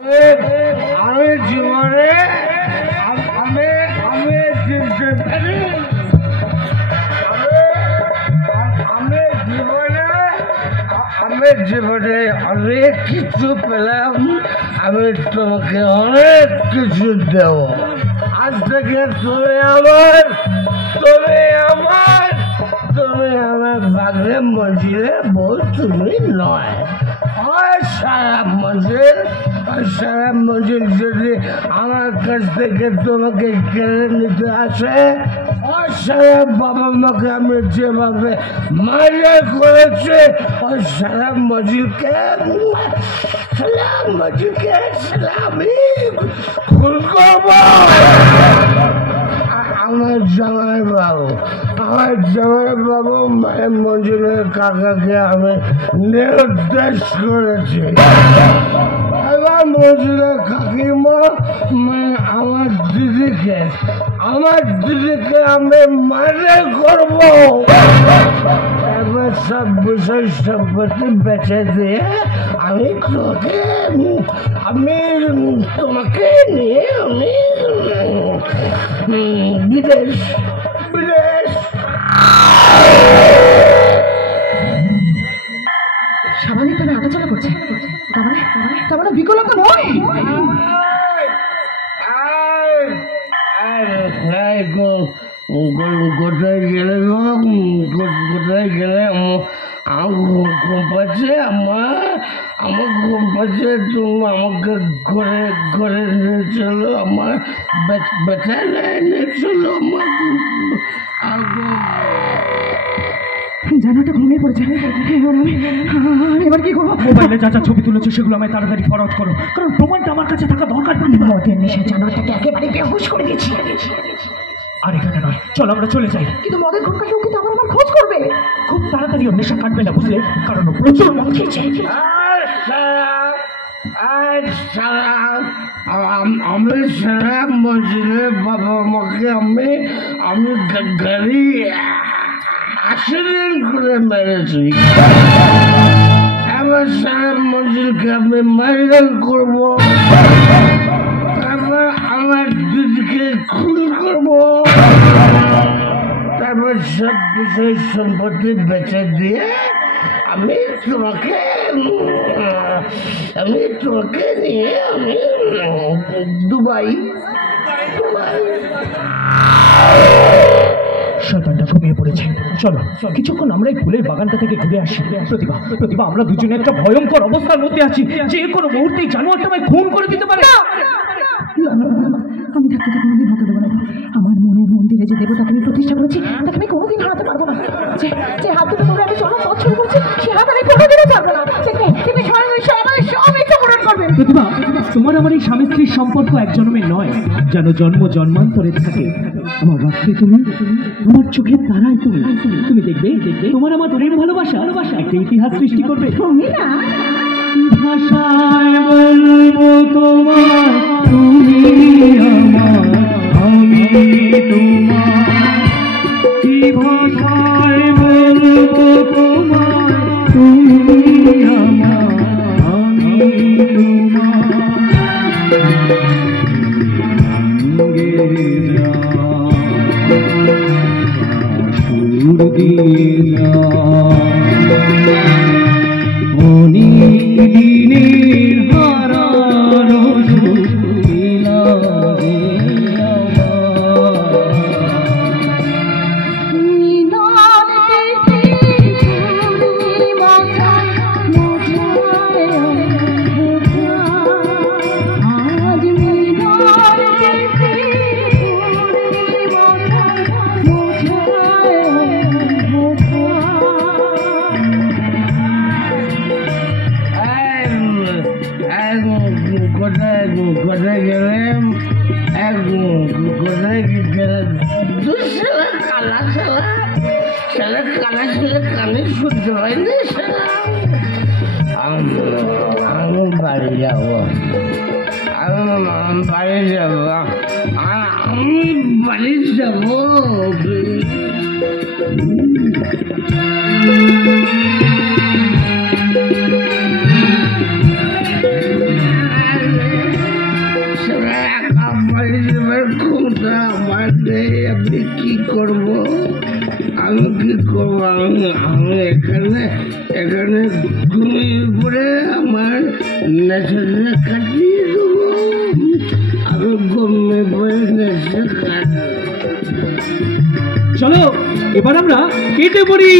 আমি জীবনে আমি আমি জীবনে অনেক কিছু পেলাম। আমি তোমাকে অনেক কিছু দেব। আজ থেকে তুমি আমার বাগরে মঞ্জিলে বউ, তুমি নয়। সারা মঞ্জিল যদি আমার কাছ থেকে তোমাকে কেড়ে নিতে আসে, সারা বাবা মাকে আমি যেভাবে মারিয়া করেছে, ওই সারা মঞ্জিলকে আমি খুন করবো। আমার জামাই বাবু মায়ের মঞ্জুরের কাকাকে আমি নির্দেশ করেছি। এবার মঞ্জুরের কাকিমা আমার দিদিকে আমি মানে করবো। এবার সব বিষয় সম্পত্তি বেঁচে দিয়ে আমি তোমাকে নিয়ে আমি বিদেশ স্বাভাবিক তুমি আলোচনা করছে, তার মানে বিকলতা নয়। কোথায় গেলে আমার ঘুম পাচ্ছে, আমার ঘুম পাচ্ছে। তুমি আমাকে ঘরে নিয়ে চলো, আমার ব্যথা নিয়ে চলো। জানাটা ঘুমিয়ে পড়েছে। এবার কি করবো? মোবাইলে যা যা ছবি তুলেছো সেগুলো আমায় তাড়াতাড়ি ফরওয়ার্ড করো, কারণ প্রমাণটা আমার কাছে থাকা দরকার। মদের নেশা জানোয়ারটাকে একেবারে বেহুশ করে দিয়েছি। আর এখানে নয়, চলো আমরা চলে যাই। কিন্তু মদের ঘর কাটলেও কিন্তু আমার খোঁজ করবে। খুব তাড়াতাড়ি ওর নেশা কাটবে না, বুঝলে, কারণ ও প্রচুর মদ খেয়েছে। আমি সারা মঞ্জিলে বাবা মাকে আমি গাড়ি অ্যাক্সিডেন্ট করে মেরেছি। এবার সারা মঞ্জিলকে আমি মাইরান করবো। তারপর আমার দিদিকে খুন করবো। তারপর সব বিষয় সম্পত্তি বেঁচে দিয়ে আমি তোমাকে নিয়ে আমি দুবাই। শয়তানটা ঘুমিয়ে পড়েছে। চলো কিছুক্ষণ আমরা এই ফুলের বাগানটা থেকে ঘুরে আসি। প্রতিভা, আমরা দুজনে একটা ভয়ঙ্কর অবস্থার মধ্যে আছি। যে কোনো মুহূর্তেই জানোয়ারটা আমায় খুন করে দিতে পারে। আমি থাকতে কোনোদিন হতে দেবো না। আমার মনের মন্দিরে যে দেবতাকে আমি প্রতিষ্ঠা করেছি, তাকে আমি কোনোদিন হারাতে পারবো না। যে হাত দুটো ধরে আমি চলা পথ শুরু করছি, সে হাত আমি কোনোদিনও ছাড়বো না। তুমি সব ইচ্ছা পূরণ করবে। প্রতিভা, তোমার আমার এই স্বামী স্ত্রীর সম্পর্ক এক জন্মের নয়, যেন জন্ম জন্মান্তরে থাকে। আমার রাত্রে তুমি, আমার চোখের তারাই তুমি দেখবে তোমার আমার প্রেম ভালোবাসা একটা ইতিহাস সৃষ্টি করবে। তুমি না ভাষায় বলবো তোমার, তুমি আমার, আমি তোমার। কি ভাষায় বলবো তোমার, তুমি আমার, আমি তোমার। সুর দিয়ে দিনের হারানো কোথায় গেলাম, কোথায় গেলাম, কালা কানে শুনতে পাইনি। আমি বাড়ি যাবো, আমি বাড়ি যাবো। বাড়ির কোনটা আমার নেই, আমি কি করব? আমি কি করবো? আমি এখানে ঘুমিয়ে পড়ে আমার নেশাটা কাটিয়ে দেবো। আমি ঘুমিয়ে পড়ে নেশা কাটবো। চলো এবার আমরা কেটে পড়ি।